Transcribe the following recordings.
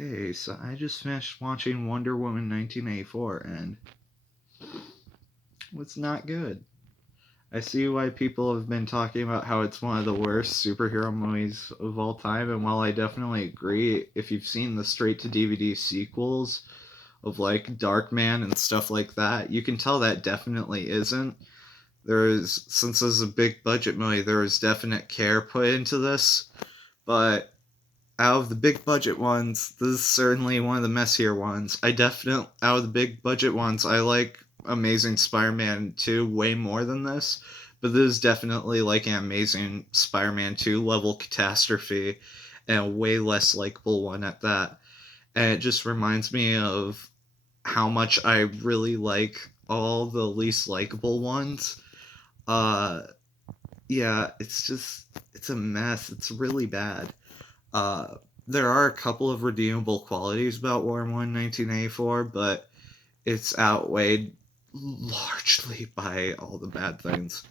Okay, so I just finished watching Wonder Woman 1984 and it's not good. I see why people have been talking about how it's one of the worst superhero movies of all time, and while I definitely agree, if you've seen the straight to DVD sequels of like Darkman and stuff like that, you can tell that definitely isn't. Since this is a big budget movie, there is definite care put into this, but out of the big budget ones, this is certainly one of the messier ones. Out of the big budget ones, I like Amazing Spider-Man 2 way more than this, but this is definitely like an Amazing Spider-Man 2 level catastrophe, and a way less likable one at that. And it just reminds me of how much I really like all the least likable ones. Uh, yeah, it's a mess. It's really bad. Uh, there are a couple of redeemable qualities about War 1 1984, but it's outweighed largely by all the bad things.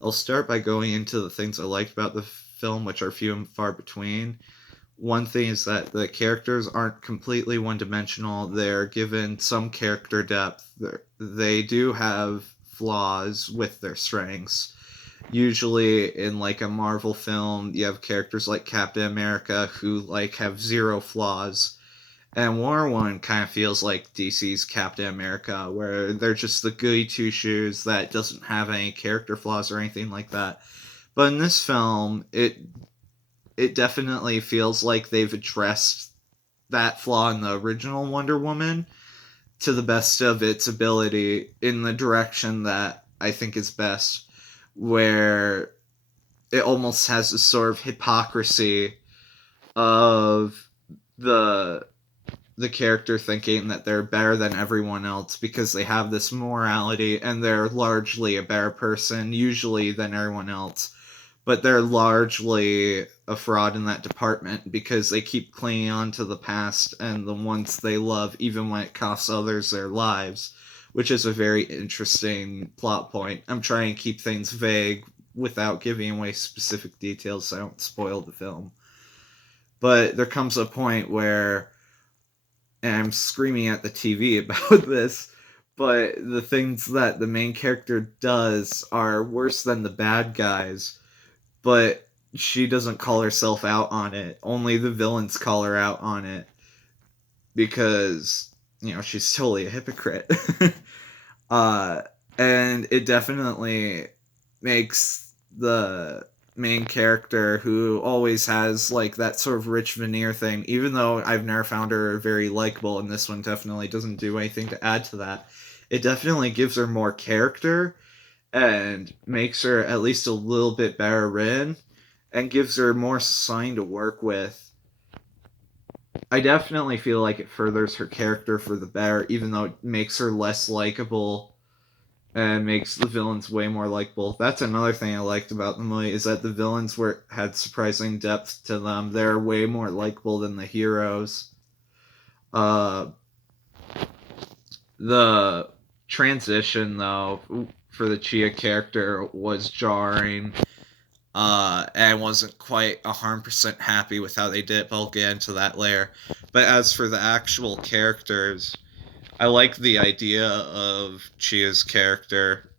I'll start by going into the things I liked about the film, which are few and far between. One thing is that the characters aren't completely one dimensional. They're given some character depth. They do have flaws with their strengths. Usually in like a Marvel film, you have characters like Captain America who like have zero flaws. And War One kind of feels like DC's Captain America, where they're just the goody two shoes that doesn't have any character flaws or anything like that. But in this film, it definitely feels like they've addressed that flaw in the original Wonder Woman to the best of its ability in the direction that I think is best, where it almost has this sort of hypocrisy of the the character thinking that they're better than everyone else because they have this morality and they're largely a better person usually than everyone else, but they're largely a fraud in that department because they keep clinging on to the past and the ones they love even when it costs others their lives, which is a very interesting plot point. I'm trying to keep things vague without giving away specific details so I don't spoil the film. But there comes a point where, and I'm screaming at the TV about this, but the things that the main character does are worse than the bad guys, but she doesn't call herself out on it. Only the villains call her out on it because, she's totally a hypocrite. uh, and it definitely makes the main character, who always has like that sort of rich veneer thing, even though I've never found her very likable, and this one definitely doesn't do anything to add to that. It definitely gives her more character and makes her at least a little bit better written and gives her more sign to work with. I definitely feel like it furthers her character for the better, even though it makes her less likable and makes the villains way more likable. That's another thing I liked about the movie, is that the villains had surprising depth to them. They're way more likable than the heroes. Uh, the transition though for the Chia character was jarring. And wasn't quite 100% happy with how they did it, but I'll get into that later. But as for the actual characters, I like the idea of Chia's character,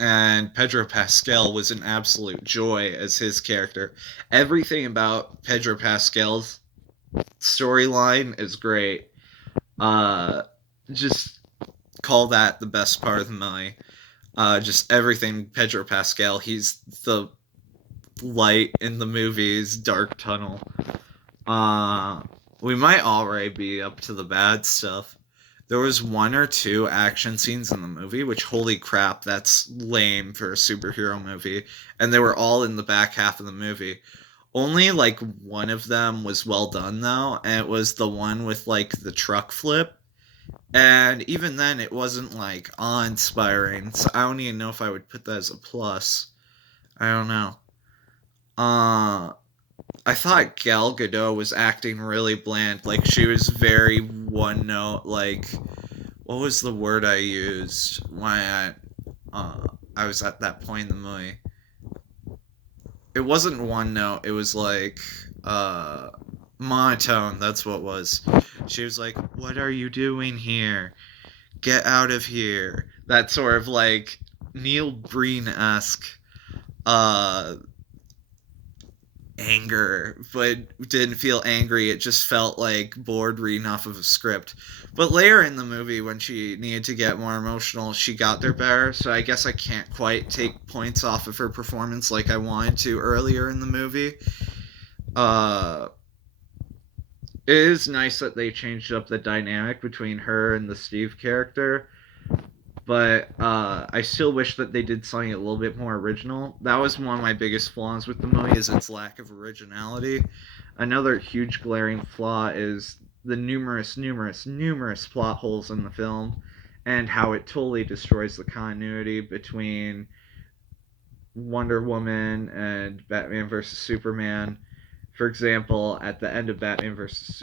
and Pedro Pascal was an absolute joy as his character. Everything about Pedro Pascal's storyline is great. Uh, just call that the best part of the movie. Just everything Pedro Pascal. He's the light in the movie's dark tunnel. Uh, we might already be up to the bad stuff. There was one or two action scenes in the movie, which, holy crap, that's lame for a superhero movie. And they were all in the back half of the movie. Only, like, one of them was well done, though, and it was the one with, like, the truck flip. And even then, it wasn't, like, awe-inspiring, so I don't even know if I would put that as a plus. I don't know. I thought Gal Gadot was acting really bland. Like, she was very one note. Like, what was the word I used when I was at that point in the movie? It wasn't one note. It was like monotone, that's what it was. She was like, "What are you doing here? Get out of here." That sort of like Neil Breen-esque uh anger, but didn't feel angry. It just felt like bored reading off of a script. But later in the movie, when she needed to get more emotional, she got there better. So I guess I can't quite take points off of her performance like I wanted to earlier in the movie. Uh, it is nice that they changed up the dynamic between her and the Steve character. But I still wish that they did something a little bit more original. That was one of my biggest flaws with the movie, is its lack of originality. Another huge glaring flaw is the numerous plot holes in the film, and how it totally destroys the continuity between Wonder Woman and Batman vs Superman. For example, at the end of Batman vs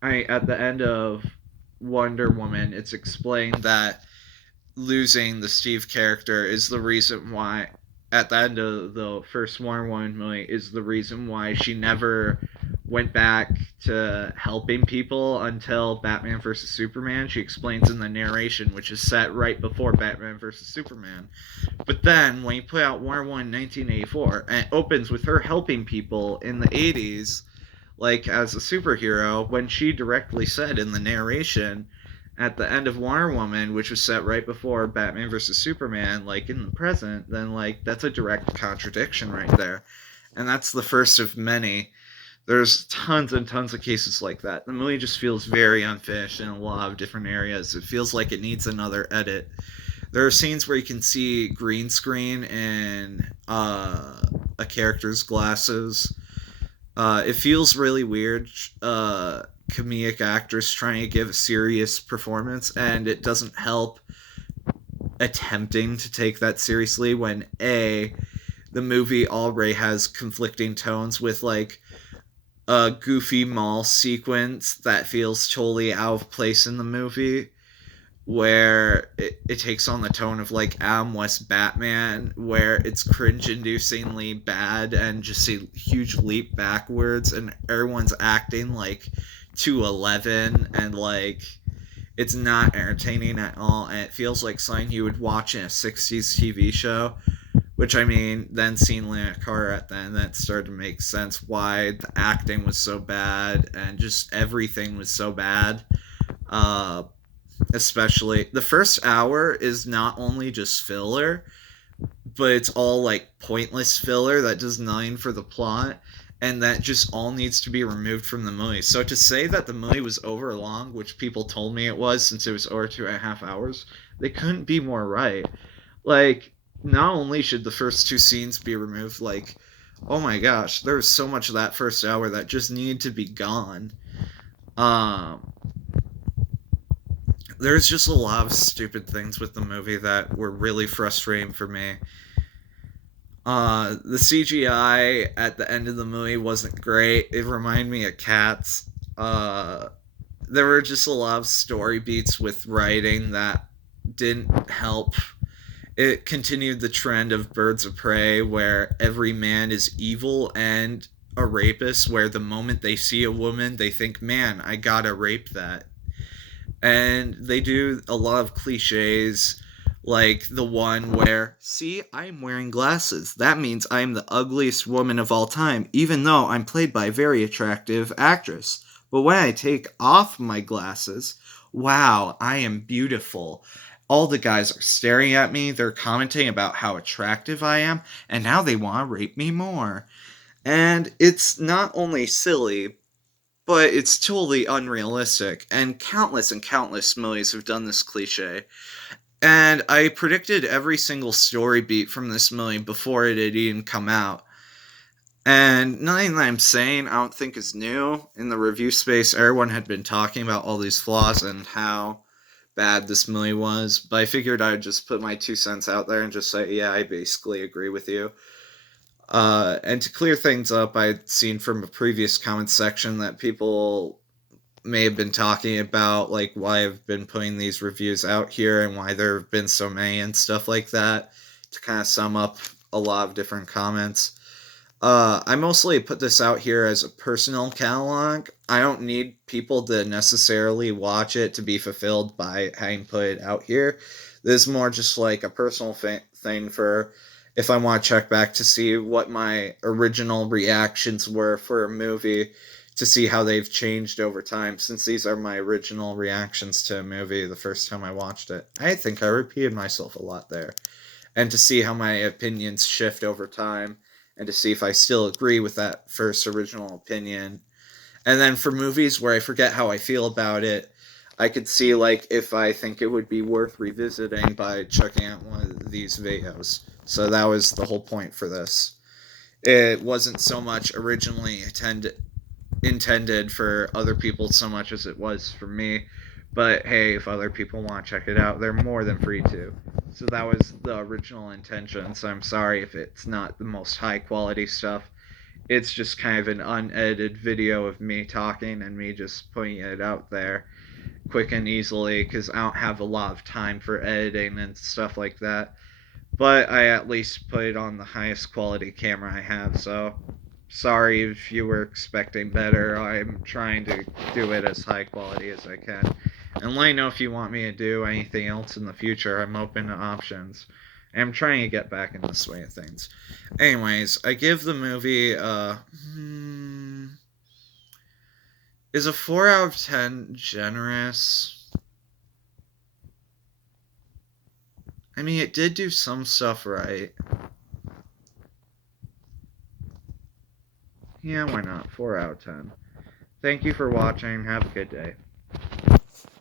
at the end of Wonder Woman, it's explained that losing the Steve character is the reason why, at the end of the first Wonder Woman movie, is the reason why she never went back to helping people until Batman vs Superman. She explains in the narration, which is set right before Batman vs Superman. But then, when you put out Wonder Woman in 1984, and it opens with her helping people in the 80s, like as a superhero, when she directly said in the narration at the end of Wonder Woman, which was set right before Batman vs Superman, like in the present, then like that's a direct contradiction right there. And that's the first of many. There's tons and tons of cases like that. The movie just feels very unfinished in a lot of different areas. It feels like it needs another edit. There are scenes where you can see green screen in a character's glasses. It feels really weird. Comedic actress trying to give a serious performance, and it doesn't help attempting to take that seriously when the movie already has conflicting tones with like a goofy mall sequence that feels totally out of place in the movie, where it takes on the tone of like Adam West Batman, where it's cringe-inducingly bad and just a huge leap backwards, and everyone's acting like 211, and like it's not entertaining at all, and it feels like something you would watch in a 60s TV show. Which, I mean, then seeing Lana Carter at the end, that started to make sense why the acting was so bad and just everything was so bad. Especially the first hour is not only just filler, but it's all like pointless filler that does nothing for the plot, and that just all needs to be removed from the movie. So to say that the movie was over long, which people told me it was since it was over 2.5 hours, they couldn't be more right. Like, not only should the first two scenes be removed, like, oh my gosh, there's so much of that first hour that just needed to be gone. There's just a lot of stupid things with the movie that were really frustrating for me. The CGI at the end of the movie wasn't great. It reminded me of Cats. There were just a lot of story beats with writing that didn't help. It continued the trend of Birds of Prey, where every man is evil and a rapist, where the moment they see a woman, they think, man, I gotta rape that. And they do a lot of cliches, like the one where, see, I'm wearing glasses. That means I'm the ugliest woman of all time, even though I'm played by a very attractive actress. But when I take off my glasses, wow, I am beautiful. All the guys are staring at me, they're commenting about how attractive I am, and now they want to rape me more. And it's not only silly, but it's totally unrealistic, and countless movies have done this cliche. And I predicted every single story beat from this movie before it had even come out. And nothing that I'm saying I don't think is new. In the review space, everyone had been talking about all these flaws and how bad this movie was, but I figured I'd just put my 2 cents out there and just say, yeah, I basically agree with you. And to clear things up, I'd seen from a previous comment section that people may have been talking about, like, why I've been putting these reviews out here and why there have been so many and stuff like that, to kind of sum up a lot of different comments. I mostly put this out here as a personal catalog. I don't need people to necessarily watch it to be fulfilled by having put it out here. This is more just like a personal thing for if I want to check back to see what my original reactions were for a movie, to see how they've changed over time, since these are my original reactions to a movie the first time I watched it. I think I repeated myself a lot there. And to see how my opinions shift over time, and to see if I still agree with that first original opinion. And then for movies where I forget how I feel about it, I could see like if I think it would be worth revisiting by checking out one of these videos. So that was the whole point for this. It wasn't so much originally intended for other people so much as it was for me. But hey, if other people want to check it out, they're more than free to. So that was the original intention. So I'm sorry if it's not the most high quality stuff. It's just kind of an unedited video of me talking and me just putting it out there quick and easily, because I don't have a lot of time for editing and stuff like that. But I at least put it on the highest quality camera I have, so sorry if you were expecting better. I'm trying to do it as high quality as I can. And let me know if you want me to do anything else in the future. I'm open to options. I'm trying to get back in the swing of things. Anyways, I give the movie is a 4 out of 10 generous? I mean, it did do some stuff right. Yeah, why not? 4 out of 10. Thank you for watching. Have a good day.